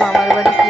মামার বাড়ি কীর্তন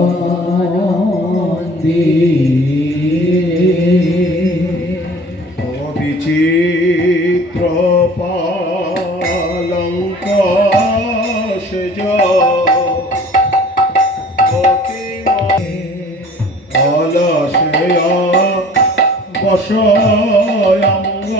অলসেয় বসয়ঙ্গ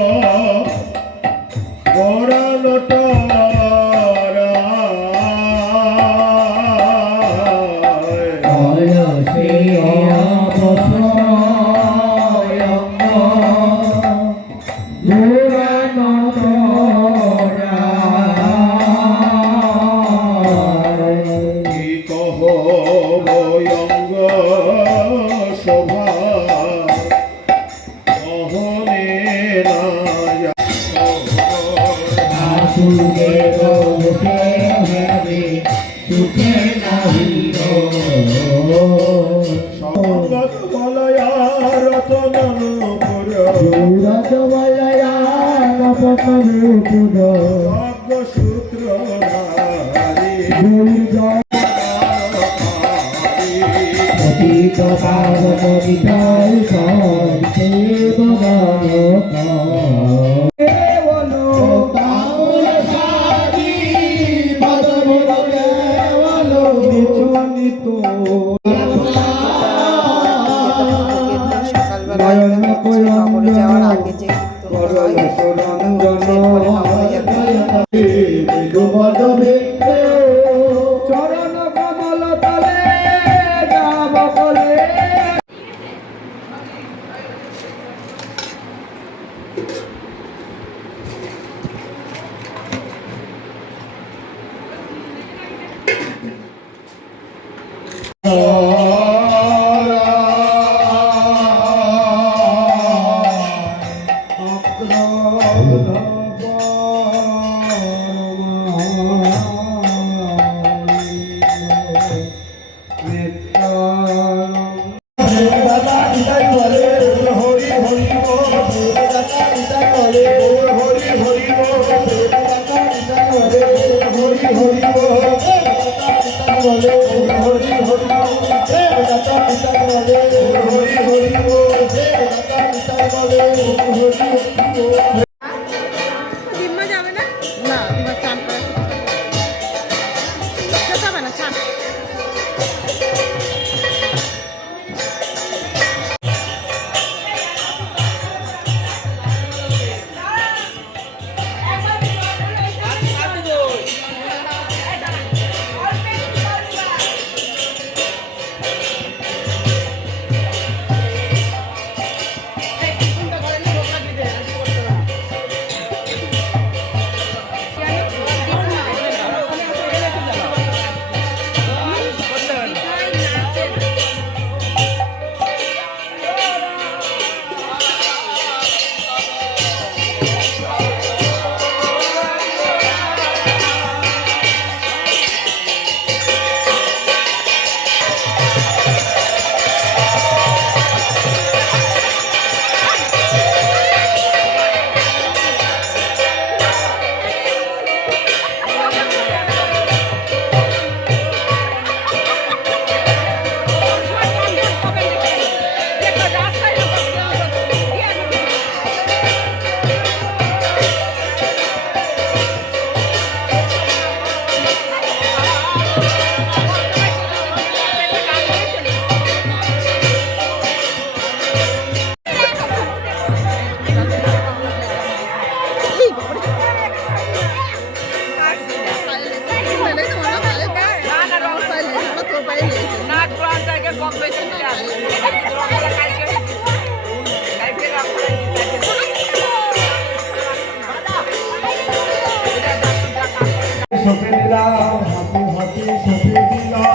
শোভা মোহনে নায়া সম্পদ বলয়া রতন পুর সূত্র 早上我这去泡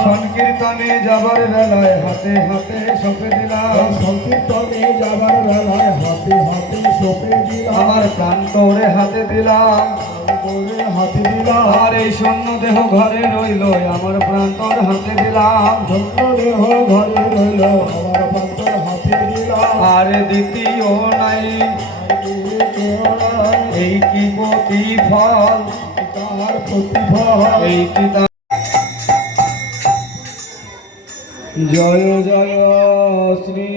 সংকীর্তনে যাবার বেলায় হাতে হাতে সঁপে দিলাম। সংকীর্তনে যাবার বেলায় হাতে হাতে সঁপে দিলাম। আমার প্রাণ তোরে হাতে দিলাম। হাতে দিলাম। আর এই শূন্য দেহ ঘরে রইল আমার প্রাণ তোর হাতে দিলাম। ধন্য দেহ ঘরে রইল আমার প্রান্তর হাতে দিলাম। আর দ্বিতীয় নাই এই কি গতি ফল তার প্রতিফল। এই কি জয় জয় শ্রী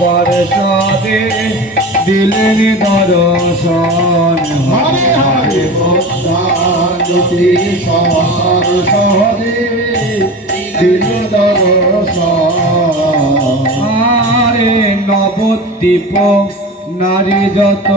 পরশদে দিলেন দর্শন হরে হরে ভক্তানুতি সংসার সহদে দিল দর্শন আরে নবদ্বীপ নারী যত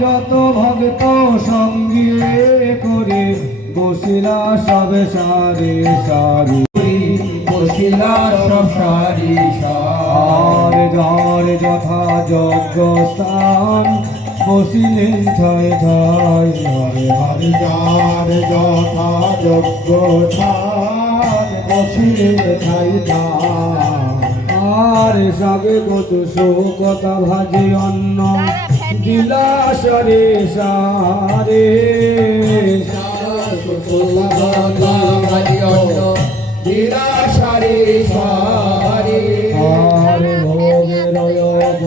যত ভক্ত সঙ্গে করে বসিলা সবে সারে সারি। বসিলার সব সারি যার যথা যজ্ঞ স্থান বসিলেন ছয় ছয় হরে হরে যার যথা যজ্ঞ ঠান বসিলে ঠাই আর সাগে কত শোকতা ভাজে অন্ন দিলাসরে সারে। দিলাসারে সারে। ভোগে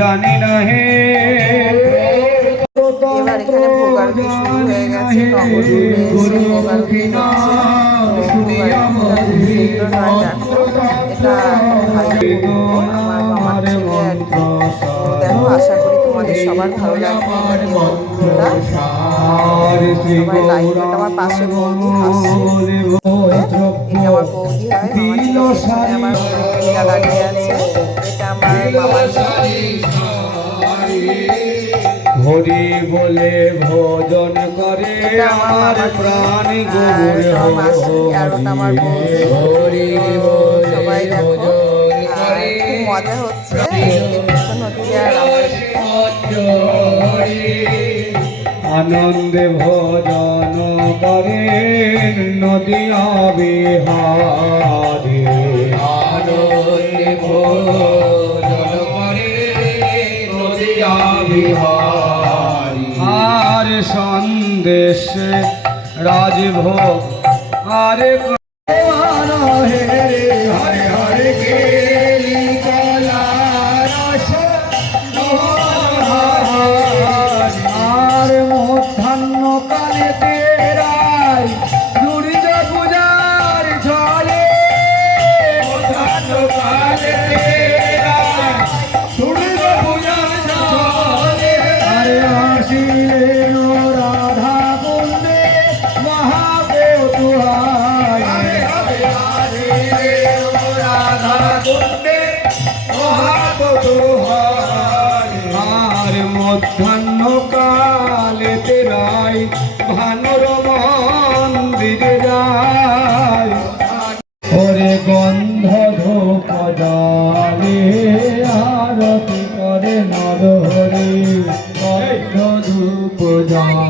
জানি না হে। এবার এখানে শুরু হয়ে গেছে এটা আমার মামার ছেলে আর কি দেখো আশা করি তোমাদের সবার ভালো লাগবে। এবার এই সবাই লাইক এটা আমার পাশে বৌদি হাসছে। এটা আমার বৌদি হয় আমার দাঁড়িয়ে আছে। হরি বলে ভোজন করে আমার প্রাণ মেয়ে, গৌর বৌদি। সবাই দেখো মজা হচ্ছে। আমার আনন্দে ভোজন করেন নদিয়া বিহারে আনন্দে ভোজন আর সন্দেশ রাজভোগ আরে হরে হরে হরে কেলি নর হরে গন্ধ ধূপ জালে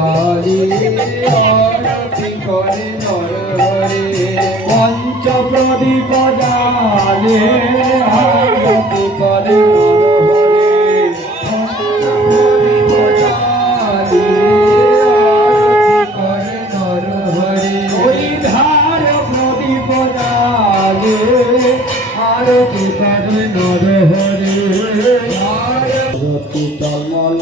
আরতি টলমল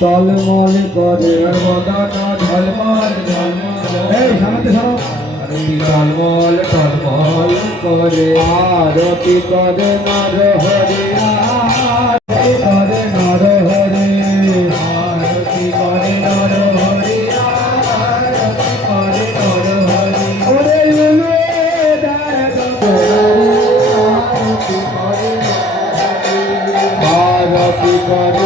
টলমল করে বদন ঝলমল আরতি টলমল টলমল করে। আরতি করে নর হরে আরতি করে নর হরে আরতি করে নর হরে আরতি করে নর হরে। ওরে লুলু আরতি করে আরতি করে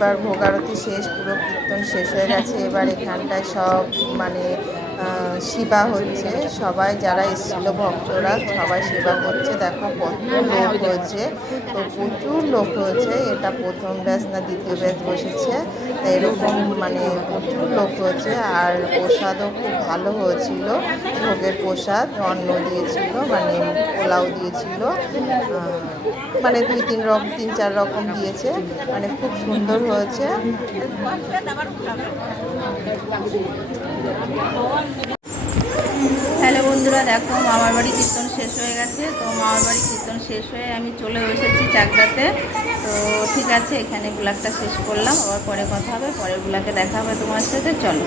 এবার ভোগারতি শেষ, পুরো কীর্তন শেষ হয়ে গেছে। এবার এখানটায় সব মানে সেবা হচ্ছে। সবাই যারা এসেছিল, ভক্তরা সবাই সেবা করছে। দেখো কত লোক হয়েছে, তো প্রচুর লোক হয়েছে। এটা প্রথম ব্যাচ না দ্বিতীয় ব্যাচ বসেছে। তো এরকম মানে প্রচুর লোক হয়েছে। আর প্রসাদও খুব ভালো হয়েছিল। ভোগের প্রসাদ, অন্ন দিয়েছিল মানে পোলাও দিয়েছিল মানে দুই তিন রকম তিন চার রকম দিয়েছে মানে খুব সুন্দর হয়েছে। হ্যালো বন্ধুরা, দেখো, মামার বাড়ি কীর্তন শেষ হয়ে গেছে, তো মামার বাড়ি কীর্তন শেষ হয়ে আমি চলে এসেছি চাকদাতে। তো ঠিক আছে, এখানে ব্লগটা শেষ করলাম, আবার পরে কথা হবে, পরের ব্লগে দেখা হবে তোমার সাথে, চলো।